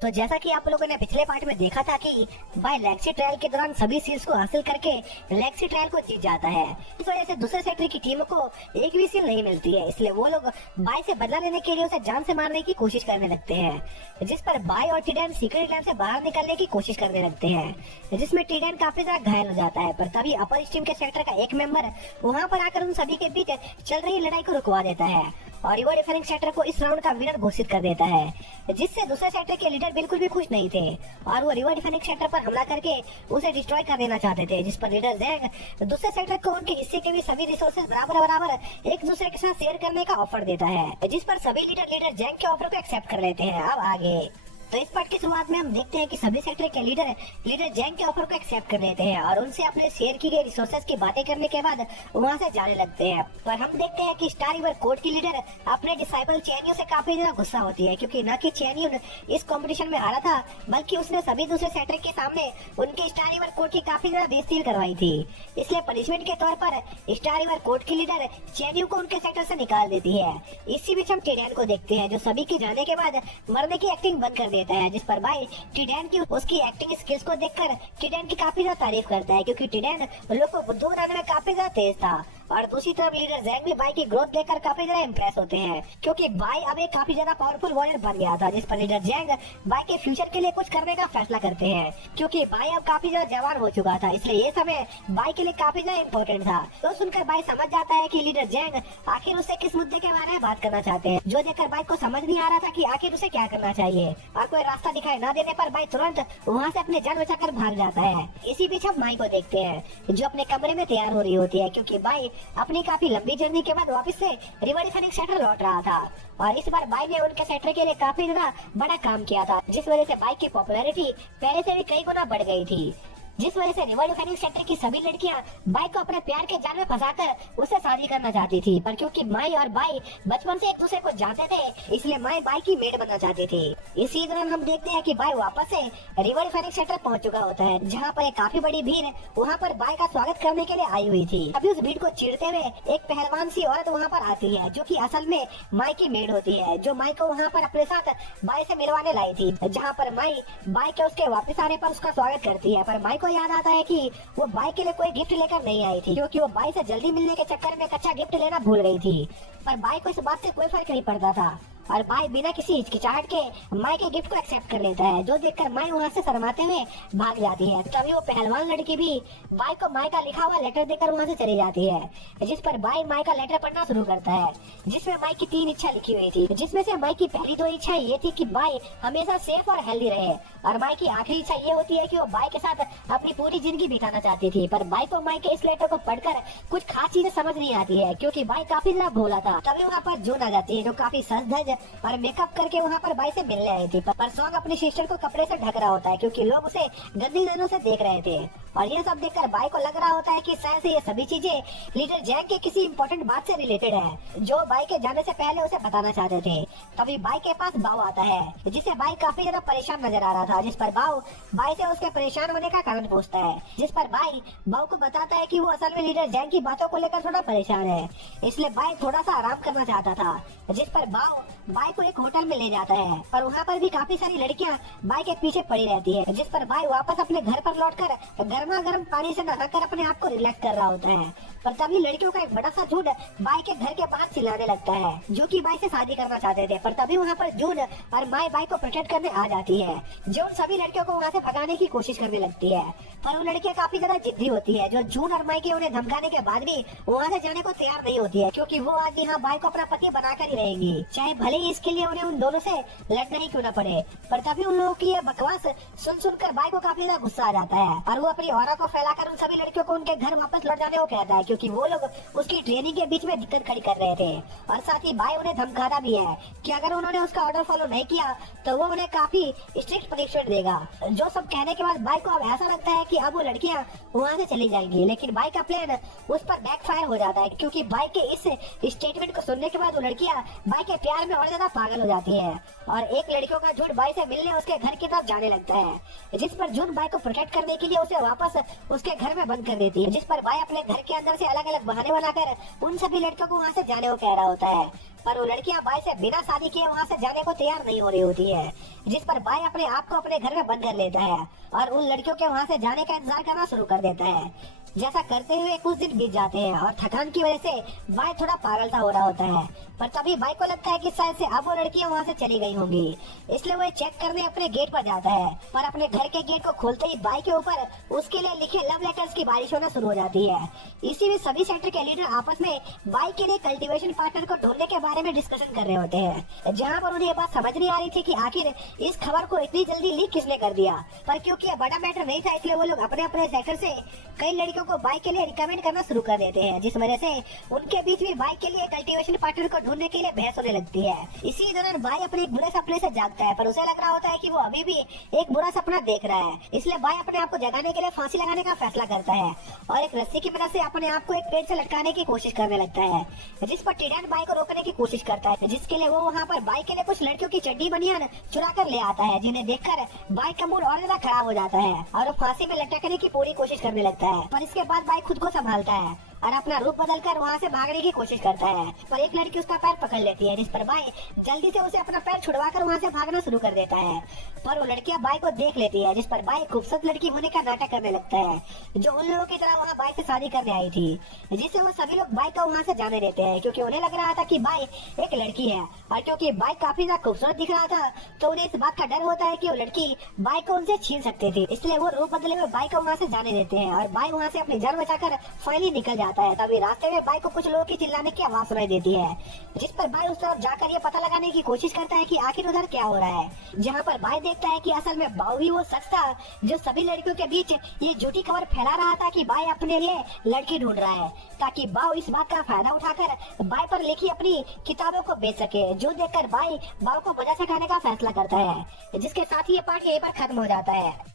तो जैसा कि आप लोगों ने पिछले पार्ट में देखा था कि बाय लेक्सी ट्रायल के दौरान सभी सील्स को हासिल करके लेक्सी ट्रायल को जीत जाता है। इस वजह से दूसरे सेक्टर की टीम को एक भी सील नहीं मिलती है, इसलिए वो लोग बाय से बदला लेने के लिए उसे जान से मारने की कोशिश करने लगते हैं, जिस पर बाय और टीडैन सीक्रेट लैब से बाहर निकलने की कोशिश करने लगते हैं, जिसमें टीडैन काफी ज्यादा घायल हो जाता है। पर तभी अपर टीम के सेक्टर का एक मेंबर वहाँ पर आकर उन सभी के बीच चल रही लड़ाई को रुकवा देता है और रिवर डिफेंडिंग सेक्टर को इस राउंड का विनर घोषित कर देता है, जिससे दूसरे सेक्टर के लीडर बिल्कुल भी खुश नहीं थे और वो रिवर डिफेंडिंग सेक्टर पर हमला करके उसे डिस्ट्रॉय कर देना चाहते थे, जिस पर लीडर जैंग दूसरे सेक्टर को उनके हिस्से के भी सभी रिसोर्सेज बराबर एक दूसरे के साथ शेयर करने का ऑफर देता है, जिस पर सभी लीडर जैंग के ऑफर को एक्सेप्ट कर लेते हैं। अब आगे तो इस पार्ट की शुरुआत में हम देखते हैं कि सभी सेक्टर के लीडर जैंग के ऑफर को एक्सेप्ट कर लेते हैं और उनसे अपने शेयर की गई रिसोर्सेज की बातें करने के बाद वहां से जाने लगते हैं। पर हम देखते हैं कि स्टार रिवर कोड की लीडर अपने डिसाइपल चैनियो से काफी ज्यादा गुस्सा होती है, क्योंकि न कि चैनियो इस कंपटीशन में हारा था, बल्कि उसने सभी दूसरे सेक्टर के सामने उनके स्टार रिवर कोड की काफी ज्यादा बेइज्जती करवाई थी। इसलिए पनिशमेंट के तौर पर स्टार रिवर कोड की लीडर चैनियो को उनके सेक्टर से निकाल देती है। इसी बीच हम टीडैन को देखते हैं, जो सभी के जाने के बाद मरने की एक्टिंग बंद कर देता है, जिस पर भाई टीडैन की उसकी एक्टिंग स्किल्स को देखकर टीडैन की काफी ज्यादा तारीफ करता है, क्योंकि टीडैन लोग को बुद्धू बनाने में काफी ज्यादा तेज था। और दूसरी तरफ लीडर जैंग भी बाई की ग्रोथ देखकर काफी ज्यादा इम्प्रेस होते हैं, क्योंकि बाई अब एक काफी ज्यादा पावरफुल वॉरियर बन गया था, जिस पर लीडर जैंग बाई के फ्यूचर के लिए कुछ करने का फैसला करते हैं, क्योंकि बाई अब काफी ज्यादा जवान हो चुका था, इसलिए ये समय बाई के लिए काफी ज्यादा इम्पोर्टेंट था। तो सुनकर बाई समझ जाता है कि लीडर जैंग आखिर उससे किस मुद्दे के बारे में बात करना चाहते हैं, जो देखकर बाई को समझ नहीं आ रहा था कि आखिर उसे क्या करना चाहिए। और कोई रास्ता दिखाई न देने पर बाई तुरंत वहाँ से अपने जान बचाकर भाग जाता है। इसी बीच हम माई को देखते हैं, जो अपने कमरे में तैयार हो रही होती है, क्योंकि बाई अपनी काफी लंबी जर्नी के बाद वापस से रिवर डिफेंडिंग सेक्टर लौट रहा था और इस बार बाई ने उनके सेक्टर के लिए काफी ज्यादा बड़ा काम किया था, जिस वजह से बाई की पॉपुलैरिटी पहले से भी कई गुना बढ़ गई थी, जिस वजह से रिवर डिफेंडिंग सेक्टर की सभी लड़कियां बाई को अपने प्यार के जाल में फंसाकर उससे शादी करना चाहती थी। पर क्योंकि माई और बाई बचपन से एक दूसरे को जानते थे, इसलिए माई बाई की मेड बनना चाहती थी। इसी दौरान हम देखते हैं कि बाई वापस से रिवर डिफेंडिंग सेक्टर पहुंच चुका होता है, जहाँ पर एक काफी बड़ी भीड़ वहाँ पर बाई का स्वागत करने के लिए आई हुई थी। अभी उस भीड़ को चीरते हुए एक पहलवान सी औरत वहाँ पर आती है, जो की असल में माई की मेड होती है, जो माई को वहाँ पर अपने साथ बाई से मिलवाने लाई थी, जहाँ पर माई बाई के उसके वापस आने पर उसका स्वागत करती है। पर माई को याद आता है कि वो बाई के लिए कोई गिफ्ट लेकर नहीं आई थी, क्योंकि वो बाई से जल्दी मिलने के चक्कर में कच्चा गिफ्ट लेना भूल गई थी। पर बाई को इस बात से कोई फर्क नहीं पड़ता था और बाई बिना किसी हिचकिचाहट के माई के गिफ्ट को एक्सेप्ट कर लेता है, जो देखकर माई वहाँ से शर्माते हुए भाग जाती है। तभी वो पहलवान लड़की भी बाई को माई का लिखा हुआ लेटर देकर वहाँ से चली जाती है, जिस पर बाई माई का लेटर पढ़ना शुरू करता है, जिसमें माई की 3 इच्छा लिखी हुई थी, जिसमें से माई की पहली 2 इच्छा ये थी कि बाई हमेशा सेफ और हेल्दी रहे, और माई की आखिरी इच्छा ये होती है कि वो बाई के साथ अपनी पूरी जिंदगी बिताना चाहती थी। पर बाई को माई के इस लेटर को पढ़कर कुछ खास चीजें समझ नहीं आती है, क्योंकि बाई काफी ज्यादा भोला था। तभी वहाँ पर जून आ जाती है, जो काफी सज धज और मेकअप करके वहाँ पर बाई से मिलने आई थी। पर सॉन्ग अपनी सिस्टर को कपड़े से ढक रहा होता है, क्योंकि लोग उसे गंदी नजरों से देख रहे थे, और ये सब देखकर बाई को लग रहा होता है कि शायद से ये सभी चीजें लीडर जैंग के किसी इम्पोर्टेंट बात से रिलेटेड है, जो बाई के जाने से पहले उसे बताना चाहते थे। तभी बाई के पास बाव आता है, जिसे बाई काफी ज्यादा परेशान नजर आ रहा था, जिस पर बाव बाई से उसके परेशान होने का कारण पूछता है, जिस पर बाई बाव को बताता है कि वो असल में लीडर जैंग की बातों को लेकर थोड़ा परेशान है, इसलिए बाई थोड़ा सा आराम करना चाहता था, जिस पर बाव बाई को एक होटल में ले जाता है। पर वहाँ पर भी काफी सारी लड़कियाँ बाई के पीछे पड़ी रहती है, जिस पर बाई वापस अपने घर पर लौटकर गर्मा गर्म पानी से नहाकर अपने आप को रिलैक्स कर रहा होता है। पर तभी लड़कियों का एक बड़ा सा झुंड बाई के घर के बाहर चिल्लाने लगता है, जो कि बाई से शादी करना चाहते थे। पर तभी वहाँ पर जून और माई बाई को प्रोटेक्ट करने आ जाती है। जून सभी लड़कियों को वहाँ से भगाने की कोशिश करने लगती है, पर वो लड़कियाँ काफी ज्यादा जिद्दी होती है, जो जून और माई के उन्हें धमकाने के बाद भी वहाँ से जाने को तैयार नहीं होती है, क्योंकि वो आज यहाँ बाई को अपना पति बनाकर ही रहेंगी, चाहे भले ही इसके लिए उन्हें उन दोनों से लड़ना ही क्यों न पड़े। पर तभी उन लोगों की ये बकवास सुनकर बाई को काफी ज्यादा गुस्सा आ जाता है, और वो अपनी ऑरा को फैलाकर उन सभी लड़कियों को उनके घर वापस लौट जाने को कहता है, क्योंकि वो लोग उसकी ट्रेनिंग के बीच में दिक्कत खड़ी कर रहे थे। और साथ ही बाई उन्हें धमकाता भी है कि अगर उन्होंने उसका ऑर्डर फॉलो नहीं किया तो वो उन्हें काफी स्ट्रिक्ट पनिशमेंट देगा। जो सब कहने के बाद बाई को अब ऐसा लगता है कि अब वो लड़कियां वहाँ से चली जाएंगी, लेकिन बाई का प्लान उस पर बैकफायर हो जाता है, क्योंकि बाई के इस स्टेटमेंट को सुनने के बाद वो लड़कियां बाई के प्यार में और ज्यादा पागल हो जाती है, और एक लड़कियों का झूठ बाई से मिलने उसके घर की तरफ जाने लगता है, जिस पर जून बाई को प्रोटेक्ट करने के लिए उसे वापस वापस उसके घर में बंद कर देती है, जिस पर बाई अपने घर के अंदर से अलग अलग बहाने बनाकर उन सभी लड़कियों को वहाँ से जाने को कह रहा होता है। पर वो लड़कियां बाई से बिना शादी किए वहाँ से जाने को तैयार नहीं हो रही होती है, जिस पर बाई अपने आप को अपने घर में बंद कर लेता है और उन लड़कियों के वहाँ से जाने का इंतजार करना शुरू कर देता है। जैसा करते हुए कुछ दिन बीत जाते हैं और थकान की वजह से बाई थोड़ा पागल सा हो रहा होता है, पर तभी बाई को लगता है कि शायद से अब वो लड़कियां वहाँ से चली गई होंगी, इसलिए वो चेक करने अपने गेट पर जाता है। पर अपने घर के गेट को खोलते ही बाई के ऊपर उसके लिए लिखे लव लेटर्स की बारिश होना शुरू हो जाती है। इसी में सभी सेक्टर के लीडर आपस में बाई के लिए कल्टीवेशन पार्टनर को ढूंढने के बारे में डिस्कशन कर रहे होते हैं, जहाँ पर उन्हें ये बात समझ नहीं आ रही थी कि आखिर इस खबर को इतनी जल्दी लीक किसने कर दिया। पर क्योंकि ये बड़ा मैटर नहीं था, इसलिए वो लोग अपने अपने सेक्टर से कई लड़कियों को बाई के लिए रिकमेंड करना शुरू कर देते हैं, जिस वजह से उनके बीच में बाई के लिए कल्टीवेशन पार्टनर को ढूंढने के लिए बहस होने लगती है। इसी दौरान बाई अपने एक बुरे सपने से जागता है, पर उसे लग रहा होता है कि वो अभी भी एक बुरा सपना देख रहा है, इसलिए बाई अपने आप को जगाने के लिए फांसी लगाने का फैसला करता है और एक रस्सी की मदद से अपने आप को एक पेड़ से लटकाने की कोशिश करने लगता है, जिस पर टिडान बाई को रोकने की कोशिश करता है, जिसके लिए वो वहाँ पर बाई के लिए कुछ लड़कियों की चड्डी बनियान चुरा कर ले आता है, जिन्हें देखकर बाई का मूड और ज्यादा खराब हो जाता है और वो फांसी में लटकने की पूरी कोशिश करने लगता है। पर इसके बाद बाई खुद को संभालता है और अपना रूप बदलकर वहाँ से भागने की कोशिश करता है, पर एक लड़की उसका पैर पकड़ लेती है, जिस पर बाई जल्दी से उसे अपना पैर छुड़वाकर वहाँ से भागना शुरू कर देता है। पर वो लड़कियां बाई को देख लेती है, जिस पर बाई खूबसूरत लड़की होने का नाटक करने लगता है, जो उन लोगों की तरह वहाँ बाई से शादी करने आई थी, जिससे वो सभी लोग बाई को वहाँ से जाने देते हैं, क्योंकि उन्हें लग रहा था कि बाई एक लड़की है और क्योंकि बाई काफी ज्यादा खूबसूरत दिख रहा था तो उन्हें इस बात का डर होता है कि वो लड़की बाई को उनसे छीन सकती थी, इसलिए वो रूप बदले हुए बाई को वहाँ से जाने देते हैं और बाई वहाँ से अपनी जान बचाकर फाइनली निकल जाता है। तभी रास्ते में बाई को कुछ लोगों की चिल्लाने की आवाज सुनाई देती है, जिस पर बाई उस तरफ जाकर ये पता लगाने की कोशिश करता है कि आखिर उधर क्या हो रहा है, जहाँ पर बाई देखता है कि असल में बाऊ ही वो शख्स था जो सभी लड़कियों के बीच ये झूठी खबर फैला रहा था कि बाई अपने लिए लड़की ढूंढ रहा है, ताकि बाऊ इस बात का फायदा उठाकर बाई पर लिखी अपनी किताबों को बेच सके, जो देखकर बाई बाऊ को मजा चखाने का फैसला करता है, जिसके साथ ही ये पार्ट यहीं पर खत्म हो जाता है।